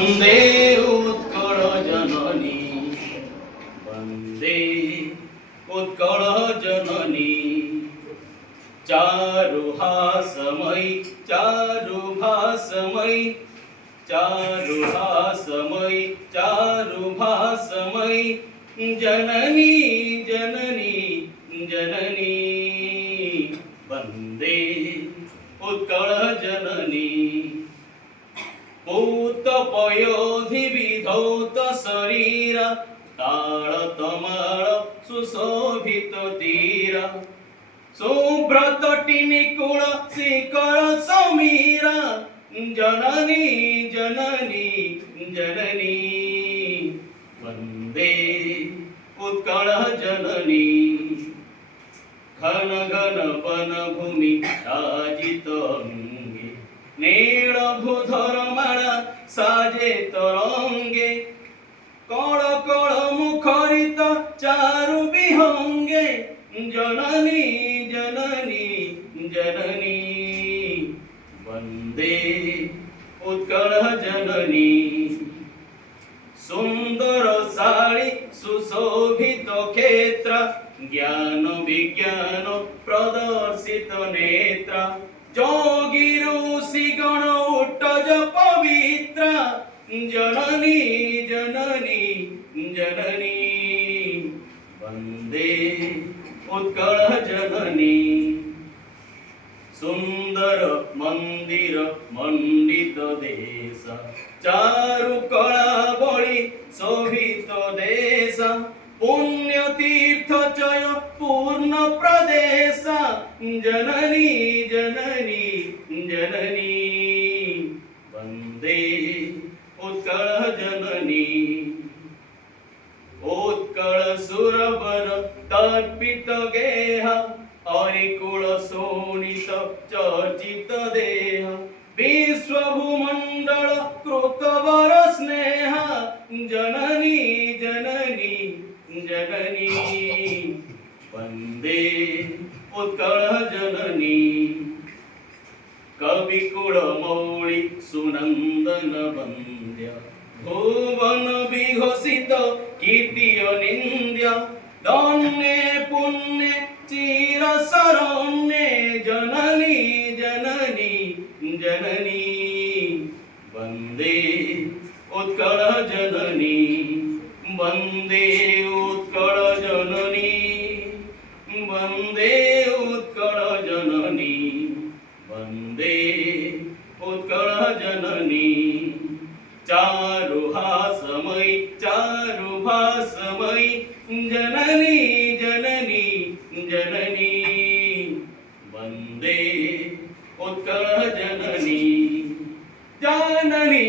वन्दे उत्कल जननी वन्दे उत्कल जननी चारुहासमयी चारुभासमयी चारुहासमयी चारुभासमयी जननी जननी जननी वन्दे उत्कल जननी पूतपयोधिविधौत शरीर ताळतमाळ सुशोभित तीर शुभ्रतटिनिकुळ शिखर समीर जननी जननी जननी वन्दे उत्कल जननी घन घन वन भूमि राजित अंगे नीलभूधर माळा साजे तरंगे कळ कळ मुखरित चारु विहंगे जननी जननी जननी वन्दे उत्कल जननी सुंदर साळी सुशोभित क्षेत्र ज्ञान विज्ञान प्रदर्शित नेत्र जोगी ऋषि गण उट्टज पवित्र जननी जननी जननी वन्दे उत्कल जननी सुंदर मंदिर मंडित देश चारु कला बळी शोभित देश पुण्य तीर्थ जय पूर्ण प्रदेश जननी जननी जननी वन्दे उत्कल जननी उत्कल सुरवर तर्पित गेह हरिकुल शोणित चर्चित देह विश्वभूमंडल कृतवर स्नेह जननी जननी जननी वन्दे उत्कल जननी कविकुल मौळि सुनंदन वन्द्य भुवन विघोषित कीर्ति अनिन्द्य धन्ये पुण्ये चिर शरण्ये जननी जननी जननी वन्दे उत्कल जननी वन्दे उत्कल जननी वन्दे उत्कल जननी वन्दे उत्कल जननी चारुहासमयी चारुभासमयी जननी जननी जननी वन्दे उत्कल जननी जननी